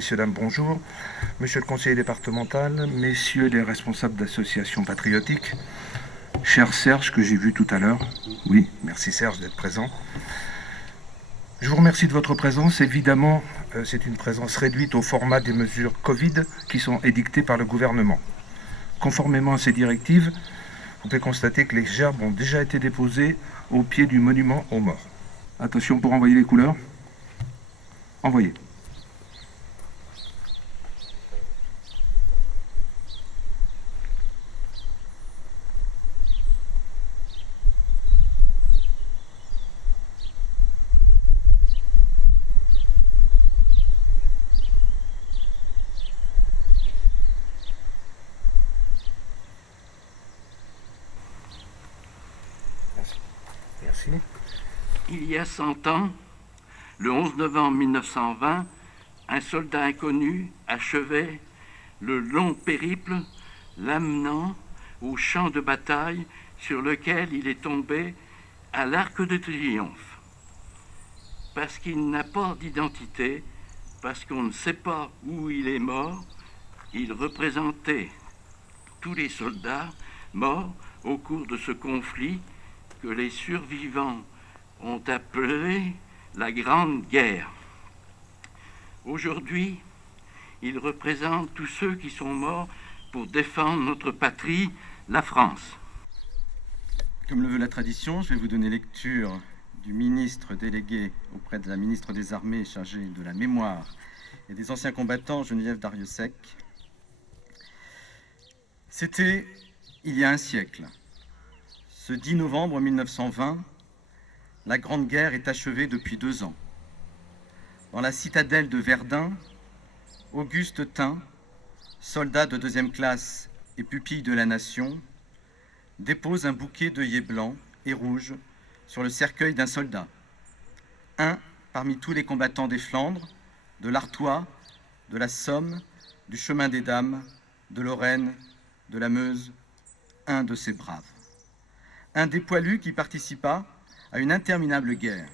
messieurs, dames, bonjour. Monsieur le conseiller départemental, messieurs les responsables d'associations patriotiques, cher Serge, que j'ai vu tout à l'heure. Oui, merci Serge d'être présent. Je vous remercie de votre présence. Évidemment, c'est une présence réduite au format des mesures Covid qui sont édictées par le gouvernement. Conformément à ces directives, vous pouvez constater que les gerbes ont déjà été déposées au pied du monument aux morts. Attention pour envoyer les couleurs. Envoyez. Merci. Il y a 100 ans, le 11 novembre 1920, un soldat inconnu achevait le long périple l'amenant au champ de bataille sur lequel il est tombé à l'Arc de Triomphe. Parce qu'il n'a pas d'identité, parce qu'on ne sait pas où il est mort, il représentait tous les soldats morts au cours de ce conflit que les survivants ont appelé la Grande Guerre. Aujourd'hui, il représente tous ceux qui sont morts pour défendre notre patrie, la France. Comme le veut la tradition, je vais vous donner lecture du ministre délégué auprès de la ministre des Armées chargée de la mémoire et des anciens combattants, Geneviève Darrieussecq. C'était il y a un siècle. Ce 10 novembre 1920, la Grande Guerre est achevée depuis 2 ans. Dans la citadelle de Verdun, Auguste Tin, soldat de 2e classe et pupille de la nation, dépose un bouquet d'œillets blancs et rouges sur le cercueil d'un soldat. Un parmi tous les combattants des Flandres, de l'Artois, de la Somme, du Chemin des Dames, de Lorraine, de la Meuse, un de ces braves. Un des poilus qui participa à une interminable guerre,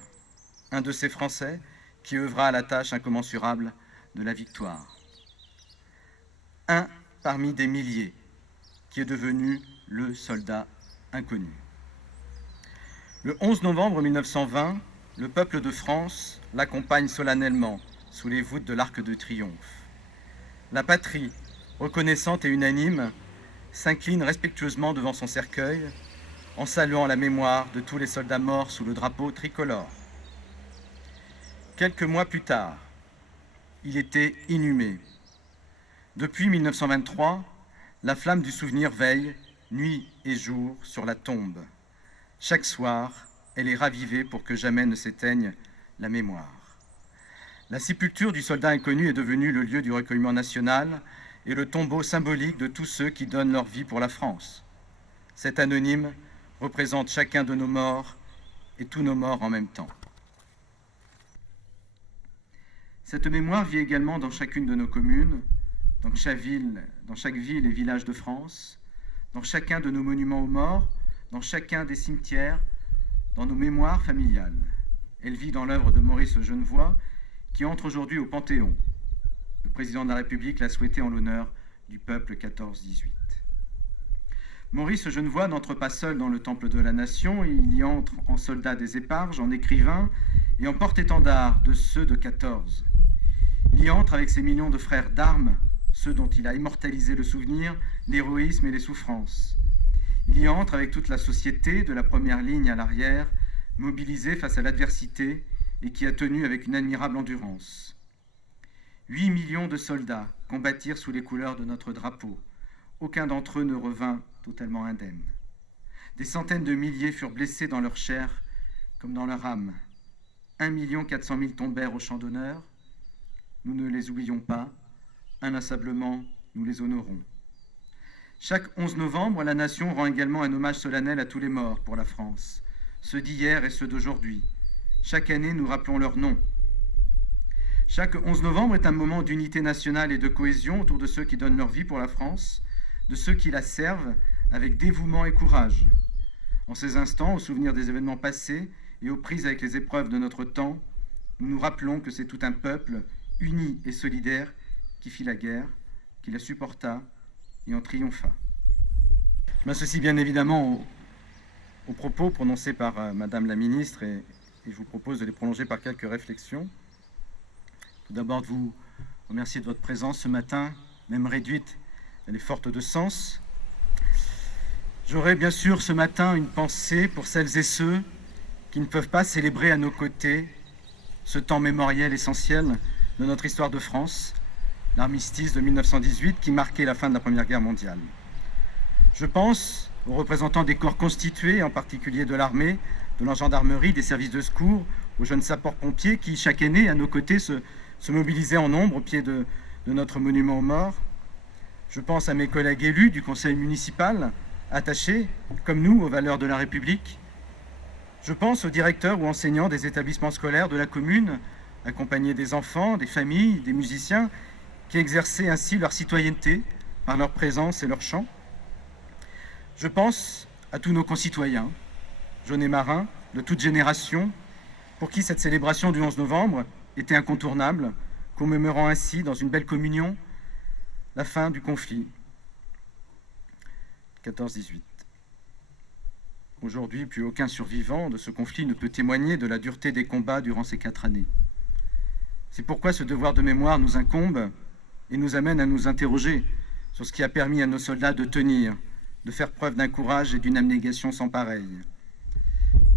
un de ces Français qui œuvra à la tâche incommensurable de la victoire. Un parmi des milliers qui est devenu le soldat inconnu. Le 11 novembre 1920, le peuple de France l'accompagne solennellement sous les voûtes de l'Arc de Triomphe. La patrie, reconnaissante et unanime, s'incline respectueusement devant son cercueil en saluant la mémoire de tous les soldats morts sous le drapeau tricolore. Quelques mois plus tard, il était inhumé. Depuis 1923, la flamme du souvenir veille, nuit et jour, sur la tombe. Chaque soir, elle est ravivée pour que jamais ne s'éteigne la mémoire. La sépulture du soldat inconnu est devenue le lieu du recueillement national et le tombeau symbolique de tous ceux qui donnent leur vie pour la France. Cet anonyme représente chacun de nos morts et tous nos morts en même temps. Cette mémoire vit également dans chacune de nos communes, dans chaque ville et village de France, dans chacun de nos monuments aux morts, dans chacun des cimetières, dans nos mémoires familiales. Elle vit dans l'œuvre de Maurice Genevoix, qui entre aujourd'hui au Panthéon. Le président de la République l'a souhaité en l'honneur du peuple 14-18. Maurice Genevoix n'entre pas seul dans le temple de la nation, il y entre en soldat des éparges, en écrivain et en porte-étendard de ceux de 14. Il y entre avec ses millions de frères d'armes, ceux dont il a immortalisé le souvenir, l'héroïsme et les souffrances. Il y entre avec toute la société, de la première ligne à l'arrière, mobilisée face à l'adversité et qui a tenu avec une admirable endurance. 8 millions de soldats combattirent sous les couleurs de notre drapeau. Aucun d'entre eux ne revint totalement indemne. Des centaines de milliers furent blessés dans leur chair comme dans leur âme. 1 400 000 tombèrent au champ d'honneur. Nous ne les oublions pas. Inlassablement, nous les honorons. Chaque 11 novembre, la nation rend également un hommage solennel à tous les morts pour la France, ceux d'hier et ceux d'aujourd'hui. Chaque année, nous rappelons leurs noms. Chaque 11 novembre est un moment d'unité nationale et de cohésion autour de ceux qui donnent leur vie pour la France, de ceux qui la servent avec dévouement et courage. En ces instants, au souvenir des événements passés et aux prises avec les épreuves de notre temps, nous nous rappelons que c'est tout un peuple, uni et solidaire, qui fit la guerre, qui la supporta et en triompha. Je m'associe bien évidemment aux propos prononcés par Madame la Ministre et je vous propose de les prolonger par quelques réflexions. Tout d'abord, de vous remercier de votre présence ce matin, même réduite, elle est forte de sens. J'aurai bien sûr ce matin une pensée pour celles et ceux qui ne peuvent pas célébrer à nos côtés ce temps mémoriel essentiel de notre histoire de France, l'armistice de 1918 qui marquait la fin de la Première Guerre mondiale. Je pense aux représentants des corps constitués, en particulier de l'armée, de la gendarmerie, des services de secours, aux jeunes sapeurs-pompiers qui, chaque année, à nos côtés, se mobilisaient en nombre au pied de notre monument aux morts. Je pense à mes collègues élus du conseil municipal, attachés, comme nous, aux valeurs de la République. Je pense aux directeurs ou enseignants des établissements scolaires de la commune, accompagnés des enfants, des familles, des musiciens, qui exerçaient ainsi leur citoyenneté par leur présence et leur chant. Je pense à tous nos concitoyens, jeunes et marins, de toute génération, pour qui cette célébration du 11 novembre était incontournable, commémorant ainsi, dans une belle communion, la fin du conflit 14-18. Aujourd'hui, plus aucun survivant de ce conflit ne peut témoigner de la dureté des combats durant ces 4 années. C'est pourquoi ce devoir de mémoire nous incombe et nous amène à nous interroger sur ce qui a permis à nos soldats de tenir, de faire preuve d'un courage et d'une abnégation sans pareil.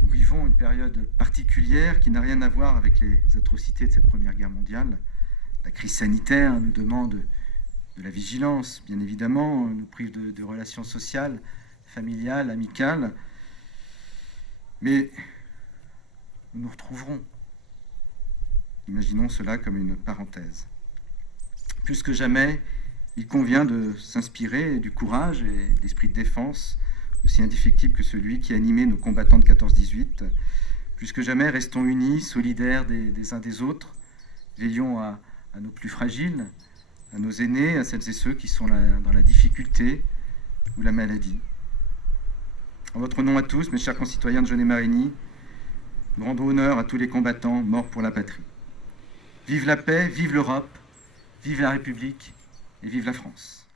Nous vivons une période particulière qui n'a rien à voir avec les atrocités de cette Première Guerre mondiale. La crise sanitaire nous demande de la vigilance, bien évidemment, nous prive de relations sociales, familiales, amicales. Mais nous nous retrouverons. Imaginons cela comme une parenthèse. Plus que jamais, il convient de s'inspirer du courage et de l'esprit de défense, aussi indéfectible que celui qui animait nos combattants de 14-18. Plus que jamais, restons unis, solidaires des uns des autres. Veillons à nos plus fragiles, à nos aînés, à celles et ceux qui sont dans la difficulté ou la maladie. En votre nom à tous, mes chers concitoyens de Genet-Marigny, nous rendons honneur à tous les combattants morts pour la patrie. Vive la paix, vive l'Europe, vive la République et vive la France.